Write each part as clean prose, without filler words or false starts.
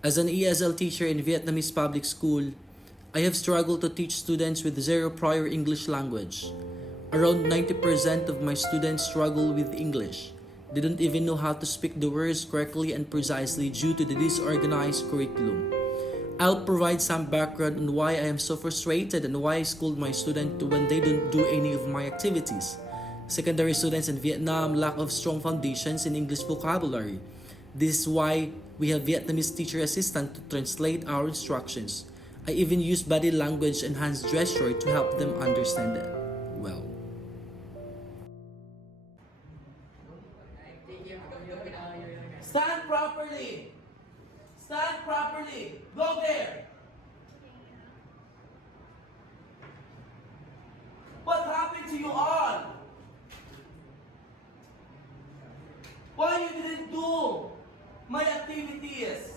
As an ESL teacher in Vietnamese public school, I have struggled to teach students with zero prior English language. Around 90% of my students struggle with English. They don't even know how to speak the words correctly and precisely due to the disorganized curriculum. I'll provide some background on why I am so frustrated and why I scold my students when they don't do any of my activities. Secondary students in Vietnam lack of strong foundations in English vocabulary. This is why we have Vietnamese teacher assistant to translate our instructions. I even use body language and hands gesture to help them understand it well. Stand properly. Stand properly. Go there. What happened to you all? Why you didn't do my activities?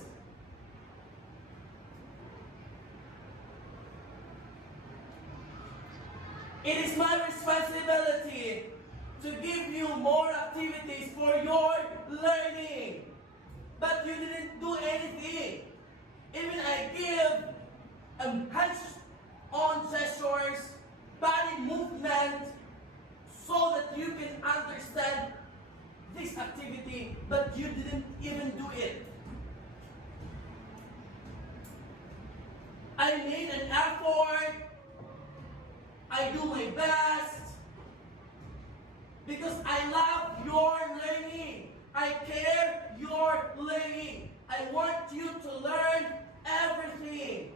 It is my responsibility to give you more activities for your learning. But you didn't do anything. Even I give hands-on gestures, body movement, so that you can understand this activity, but you didn't even do it. I made an effort. I do my best because I love your learning. I care your learning. I want you to learn everything.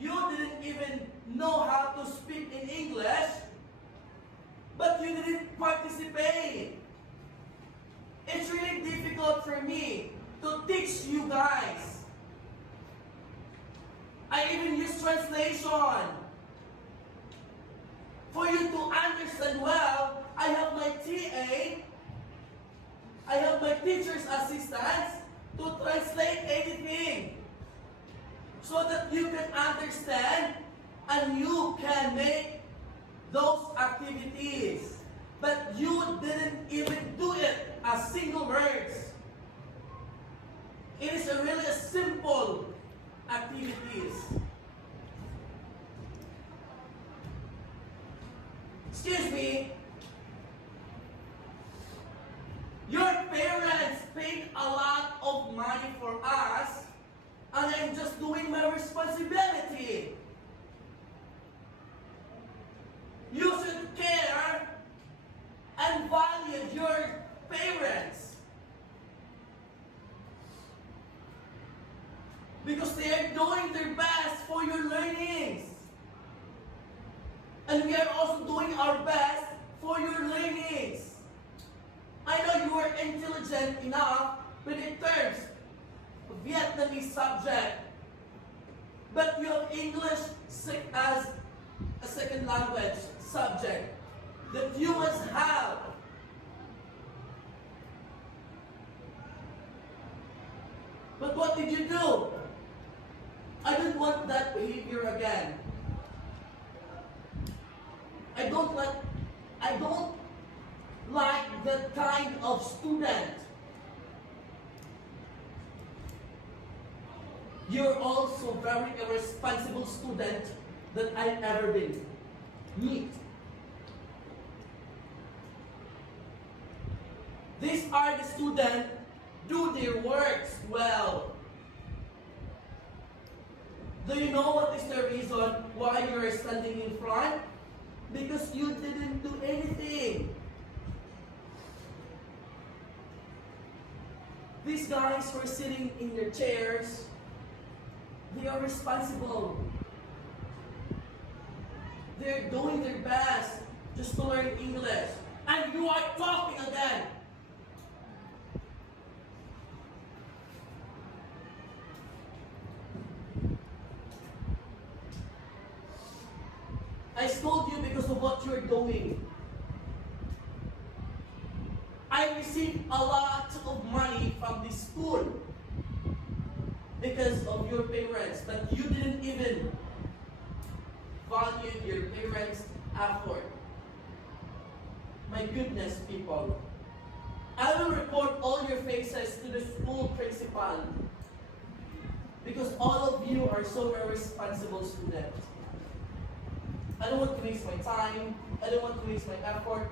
You didn't even know how to speak in English, but you didn't participate. It's really difficult for me to teach you guys. I even use translation. For you to understand well, I have my TA, I have my teacher's assistants to translate anything so that you can understand and you can make those activities. But you didn't even do it as single words. It is a really simple activities. Excuse me. Your parents paid a lot of money for us, and I'm just doing my responsibility. You should care and value your parents because they are doing their best for your learnings. And we are also doing our best for your learnings. I know you are intelligent enough with in terms of Vietnamese subject, but you have English as a second language subject that you must have. But what did you do? I don't want that behavior again. I don't like that kind of student. You're also very irresponsible student that I've ever been meet. These are the students do their works well. Do you know what is the reason why you are standing in front? Because you didn't do anything. These guys were sitting in their chairs. They are responsible. They're doing their best just to learn English. And you are talking again. I scold you because of what you're doing. I received a lot of money from this school because of your parents, but you didn't even value your parents' effort. My goodness, people. I will report all your faces to the school principal Because all of you are so very responsible students. I don't want to waste my time. I don't want to waste my effort.